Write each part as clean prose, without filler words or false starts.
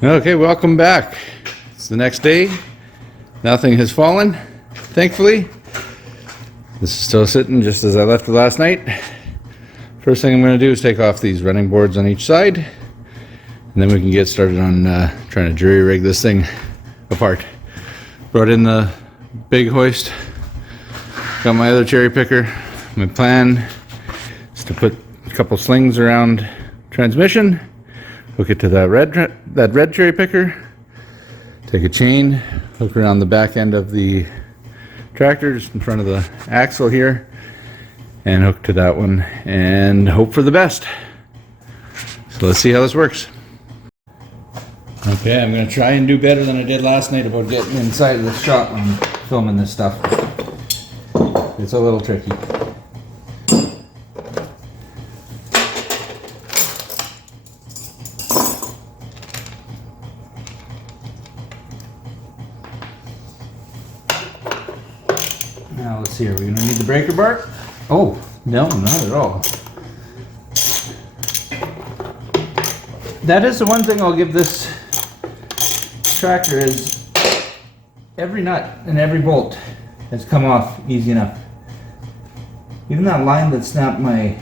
Okay, welcome back. It's the next day. Nothing has fallen, thankfully. This is still sitting just as I left it last night. First thing I'm going to do is take off these running boards on each side, and then we can get started on trying to jury rig this thing apart. Brought in the big hoist. Got my other cherry picker. My plan is to put a couple slings around transmission, hook it to that red cherry picker, take a chain, hook around the back end of the tractor just in front of the axle here, and hook to that one and hope for the best. So let's see how this works. Okay, I'm going to try and do better than I did last night about getting inside of the shot when I'm filming this stuff. It's a little tricky. Now let's see, are we going to need the breaker bar? Oh, no, not at all. That is the one thing I'll give this tractor is every nut and every bolt has come off easy enough. Even that line that snapped my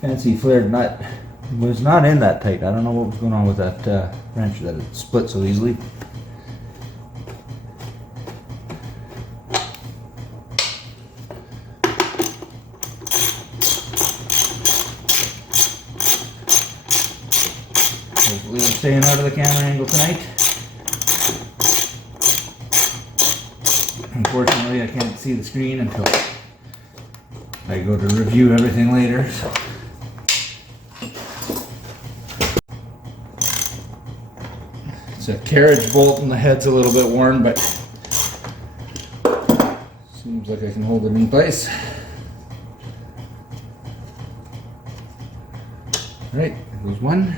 fancy flared nut was not in that tight. I don't know what was going on with that wrench that it split so easily. Hopefully I'm staying out of the camera angle tonight. Unfortunately, I can't see the screen until I go to review everything later. So. It's a carriage bolt and the head's a little bit worn, but seems like I can hold it in place. All right, there goes one.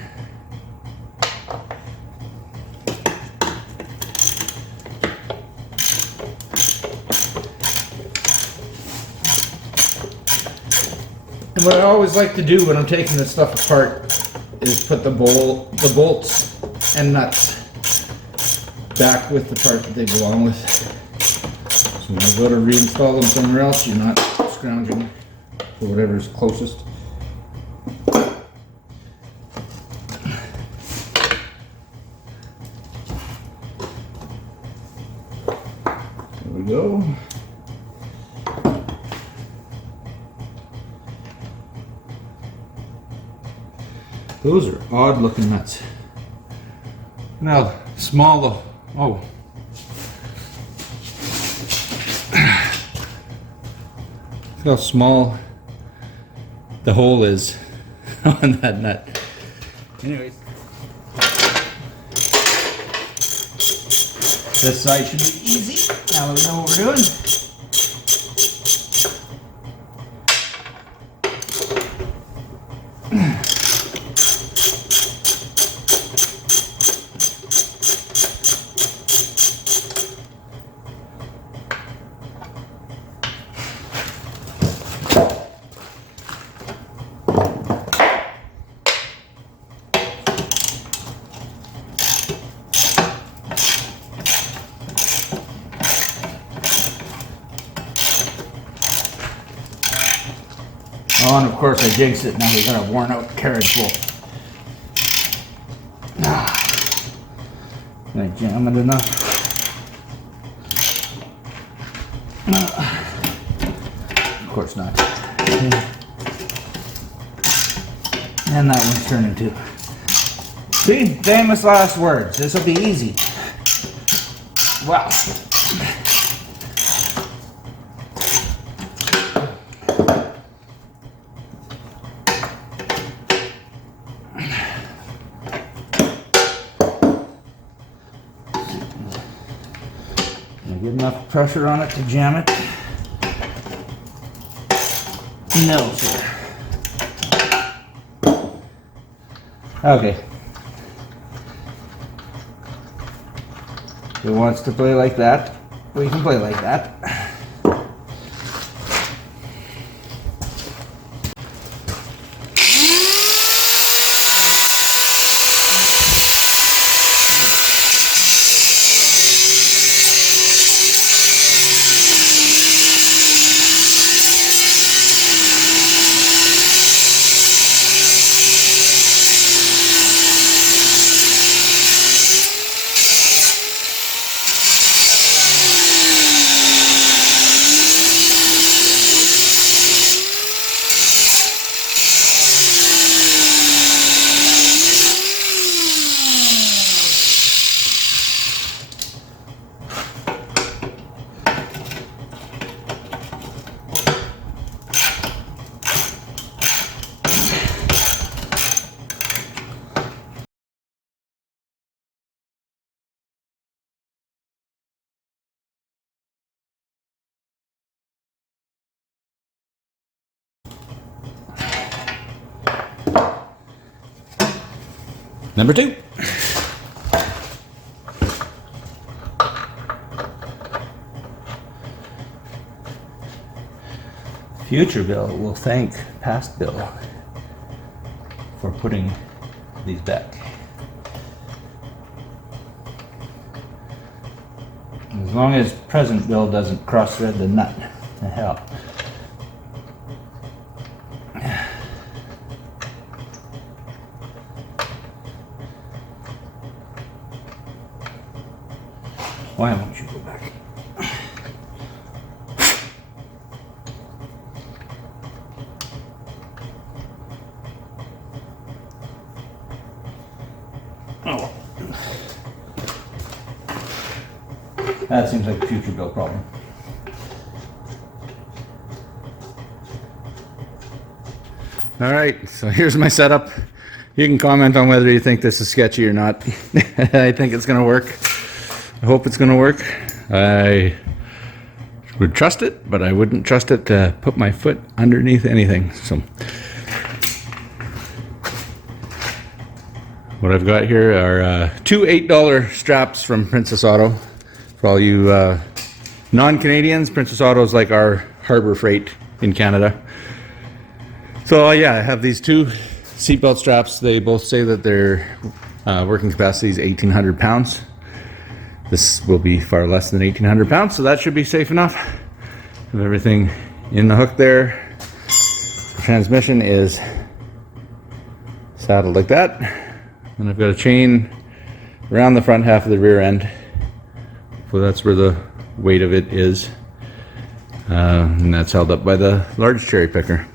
And what I always like to do when I'm taking this stuff apart is put the bolts and nuts back with the part that they belong with. So when you go to reinstall them somewhere else, you're not scrounging for whatever's closest. There we go. Those are odd looking nuts. Now, small, oh. Look how small the hole is on that nut. Anyways. This side should be easy. Now that we know what we're doing. Oh, and of course I jinxed it. Now we've got a worn out carriage bolt. Can I jam it enough? Of course not. And that one's turning too. See, famous last words. This will be easy. Well. Get enough pressure on it to jam it? No, sir. Okay. If it wants to play like that, we can play like that. Number 2. Future Bill will thank past Bill for putting these back. As long as present Bill doesn't cross-thread the nut, the hell. Why won't you go back? Oh. That seems like a future Bill problem. All right, so here's my setup. You can comment on whether you think this is sketchy or not. I think it's gonna work. I hope it's gonna work. I would trust it, but I wouldn't trust it to put my foot underneath anything. So what I've got here are 2 $8 straps from Princess Auto. For all you non-Canadians, Princess Auto is like our Harbor Freight in Canada. So yeah, I have these 2 seatbelt straps. They both say that their working capacity is 1,800 pounds. This will be far less than 1,800 pounds, so that should be safe enough. Have everything in the hook there. The transmission is saddled like that. And I've got a chain around the front half of the rear end. So that's where the weight of it is. And that's held up by the large cherry picker.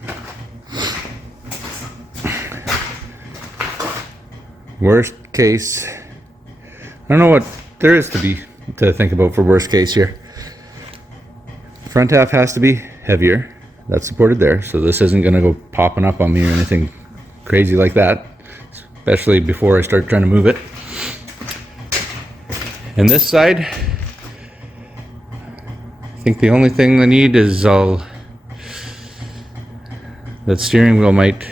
Worst case, I don't know what there is to think about for worst case here. Front half has to be heavier. That's supported there, so this isn't going to go popping up on me or anything crazy like that, especially before I start trying to move it. And this side, I think the only thing I need is that steering wheel might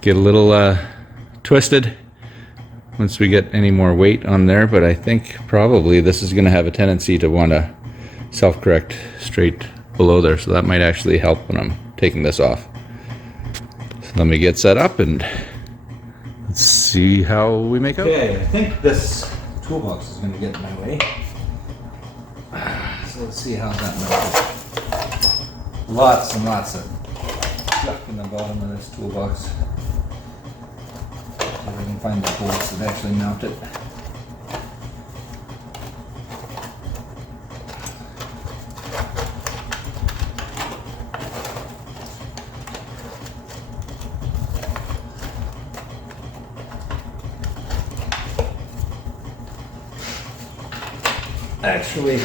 get a little twisted once we get any more weight on there, but I think probably this is going to have a tendency to want to self-correct straight below there, so that might actually help when I'm taking this off. So let me get set up and let's see how we make out. Okay, I think this toolbox is going to get in my way. So let's see how that mounts. Lots and lots of stuff in the bottom of this toolbox. See if I can find the bolts that actually mount it. Actually,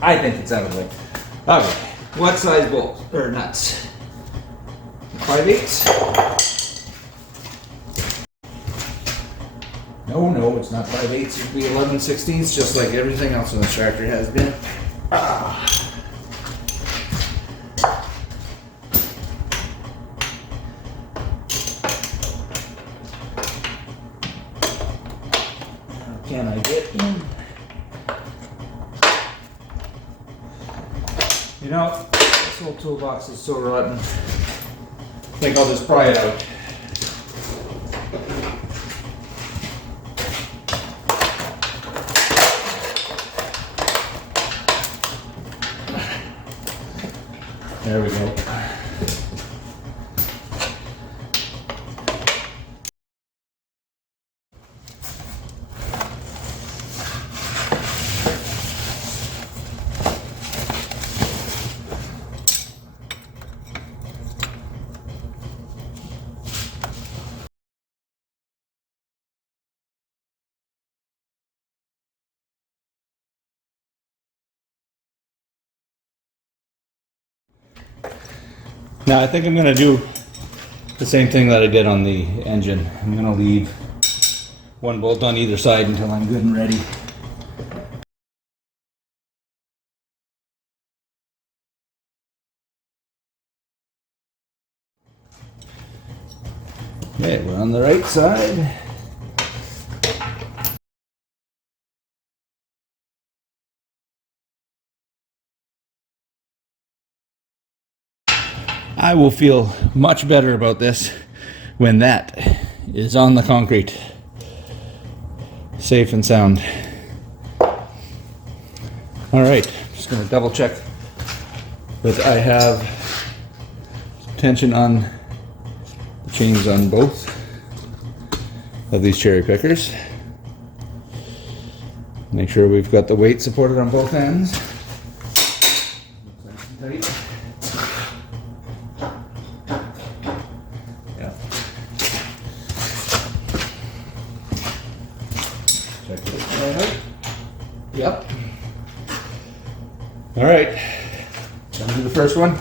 I think it's out of the way. Okay, what size bolts or nuts? 5/8. No, it's not 5/8. It'd be 11/16, just like everything else in the tractor has been. How can I get in? You know, this whole toolbox is so rotten. I think I'll just pry it out. There we go. Now I think I'm going to do the same thing that I did on the engine. I'm going to leave one bolt on either side until I'm good and ready. Okay, we're on the right side. I will feel much better about this when that is on the concrete, safe and sound. All right, just gonna double check that I have tension on the chains on both of these cherry pickers. Make sure we've got the weight supported on both ends. Tight. Yeah. Check this right out. Yep. All right. Time to do the first one.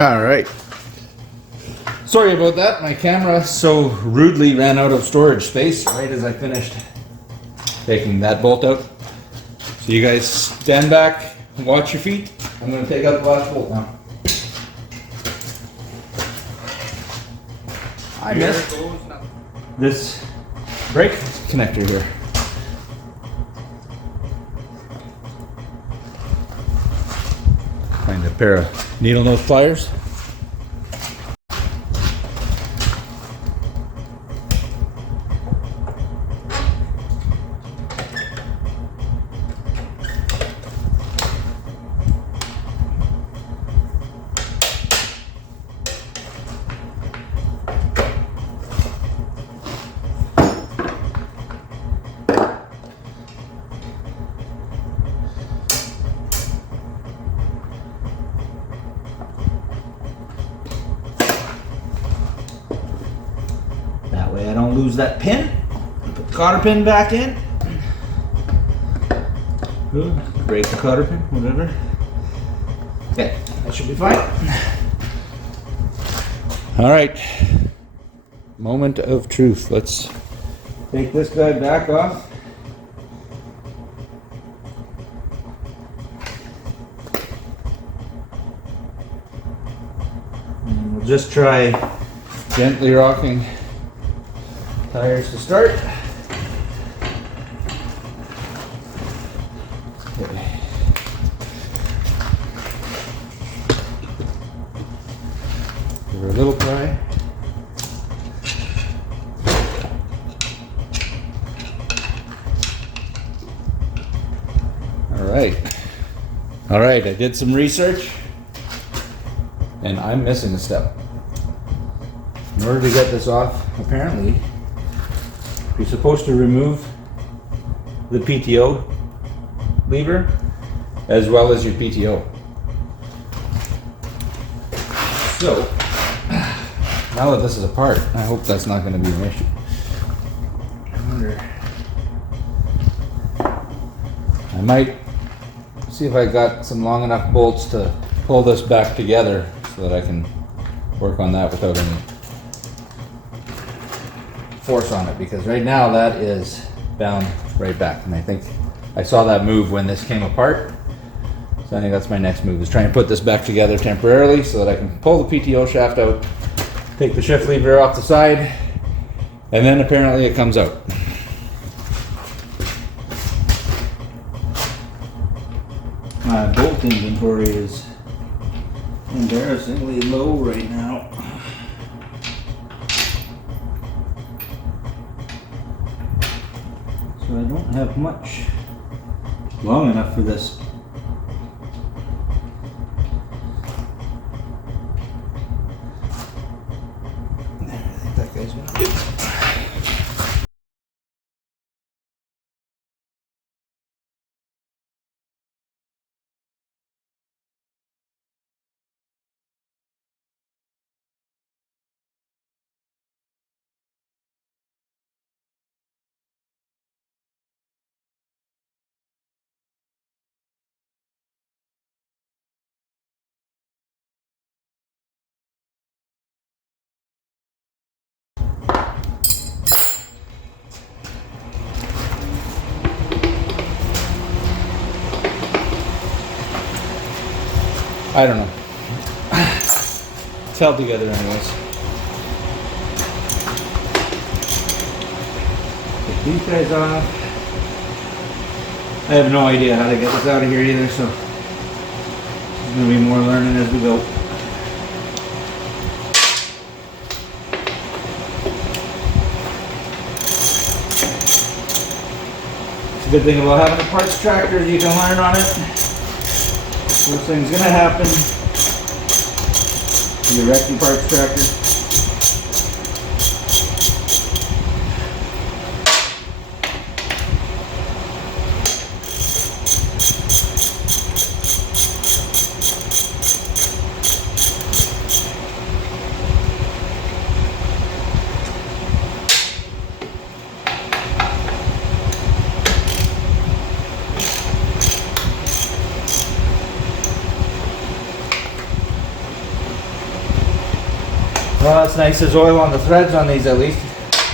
All right. Sorry about that. My camera so rudely ran out of storage space right as I finished taking that bolt out. So you guys stand back and watch your feet. I'm going to take out the last bolt now. I missed this brake connector here. Find a pair of needle nose pliers. That way I don't lose that pin. Put the cotter pin back in. Ooh, break the cotter pin, whatever. Okay, that should be fine. All right, moment of truth. Let's take this guy back off. And we'll just try gently rocking tires to start. Okay. Give her a little pry. All right. All right, I did some research and I'm missing a step. In order to get this off, apparently, you're supposed to remove the PTO lever as well as your PTO. So, now that this is apart, I hope that's not going to be an issue. I wonder. I might see if I got some long enough bolts to pull this back together so that I can work on that without any force on it, because right now that is bound right back, and I think I saw that move when this came apart, so I think that's my next move, is try and put this back together temporarily so that I can pull the PTO shaft out, take the shift lever off the side, and then apparently it comes out. My bolt inventory is embarrassingly low right now. So I don't have much long enough for this. I think that guy's gonna do. I don't know. It's held together anyways. these guys off. I have no idea how to get this out of here either, so there's going to be more learning as we go. The good thing about having a parts tractor is you can learn on it. First thing's gonna happen. You wreck your parts tractor. Well, that's nice. There's oil on the threads on these at least.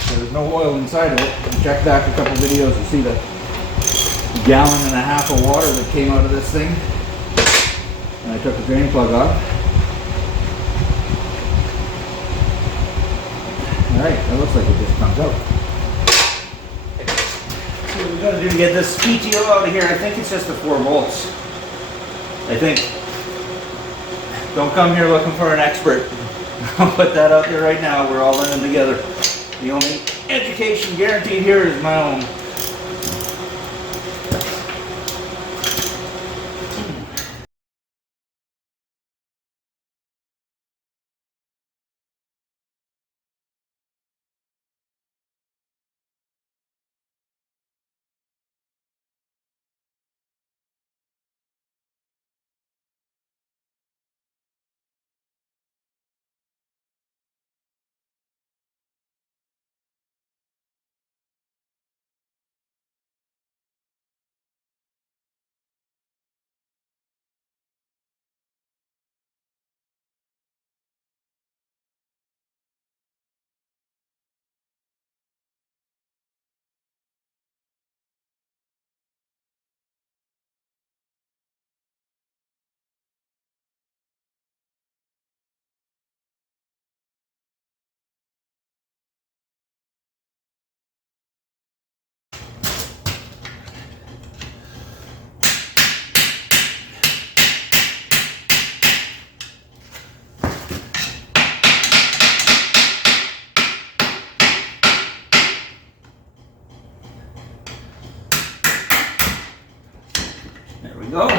There's no oil inside of it. Check back a couple videos and see the gallon and a half of water that came out of this thing. And I took the drain plug off. Alright, that looks like it just comes out. So what we gotta do to get this PTO out of here, I think it's just the 4 bolts. I think. Don't come here looking for an expert. I'll put that out there right now. We're all learning together. The only education guaranteed here is my own. There we go.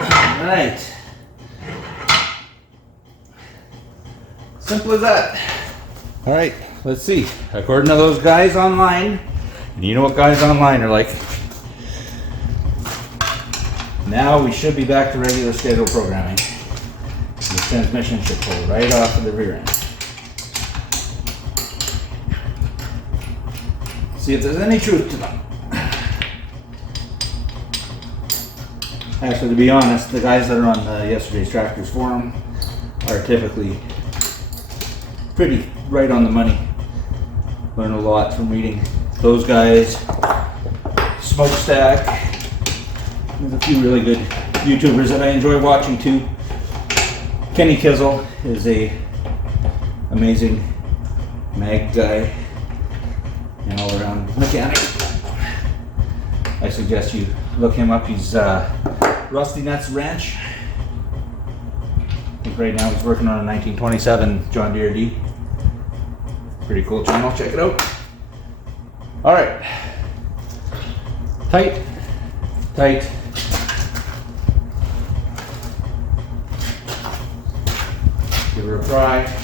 Alright. Simple as that. Alright, let's see. According to those guys online, and you know what guys online are like. Now we should be back to regular schedule programming. The transmission should pull right off of the rear end. See if there's any truth to them. Actually, to be honest, the guys that are on yesterday's Tractors forum are typically pretty right on the money. Learn a lot from reading those guys. Smokestack. There's a few really good YouTubers that I enjoy watching too. Kenny Kizzle is a amazing mag guy and all around mechanic. I suggest you look him up. He's Rusty Nuts Ranch. I think right now he's working on a 1927 John Deere D. Pretty cool channel, check it out. Alright. Tight. Tight. Give her a pry.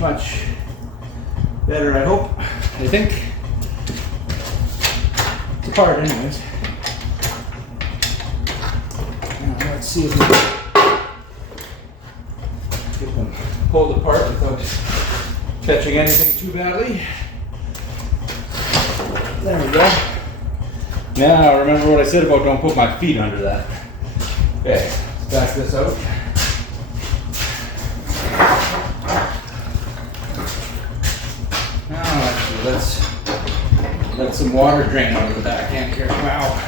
much better, I hope. I think. It's apart anyways. Now, let's see if we get them pulled apart without catching anything too badly. There we go. Now, remember what I said about don't put my feet under that. Okay, back this out. Now, actually, let's let some water drain out of the back end here. Wow.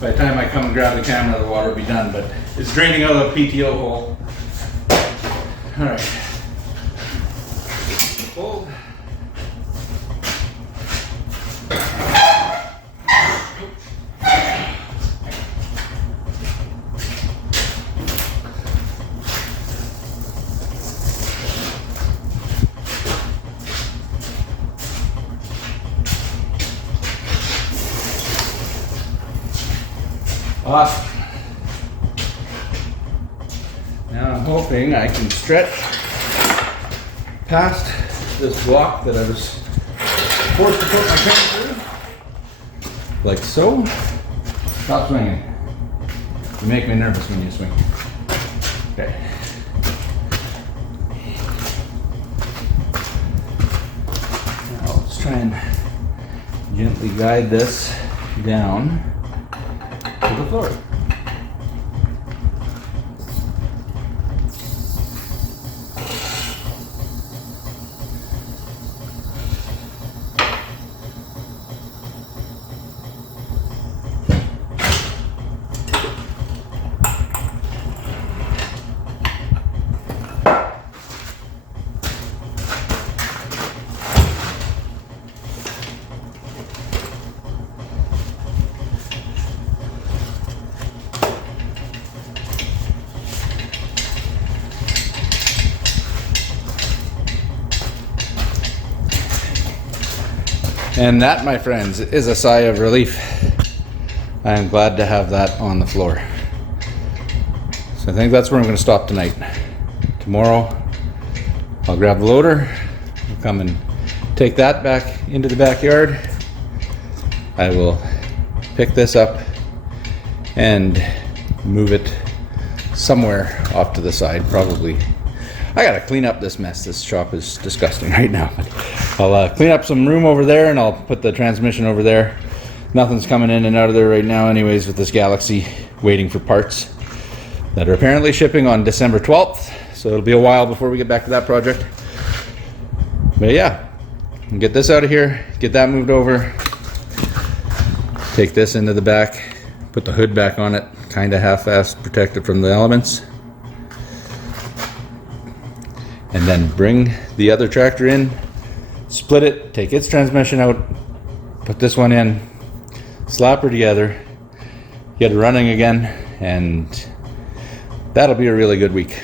By the time I come and grab the camera, the water will be done, but it's draining out of the PTO hole. All right. Hold. Awesome. Now I'm hoping I can stretch past this block that I was forced to put my camera through. Like so. Stop swinging. You make me nervous when you swing. Okay. Now let's try and gently guide this down to the floor. And that, my friends, is a sigh of relief. I am glad to have that on the floor. So I think that's where I'm going to stop tonight. Tomorrow, I'll grab the loader. I'll come and take that back into the backyard. I will pick this up and move it somewhere off to the side, probably. I gotta clean up this mess. This shop is disgusting right now. But I'll clean up some room over there and I'll put the transmission over there. Nothing's coming in and out of there right now anyways with this Galaxy, waiting for parts that are apparently shipping on December 12th. So it'll be a while before we get back to that project. But yeah, get this out of here, get that moved over, take this into the back, put the hood back on it, kind of half-assed, protect it from the elements. And then bring the other tractor in, split it, take its transmission out, put this one in, slap her together, get it running again, and that'll be a really good week.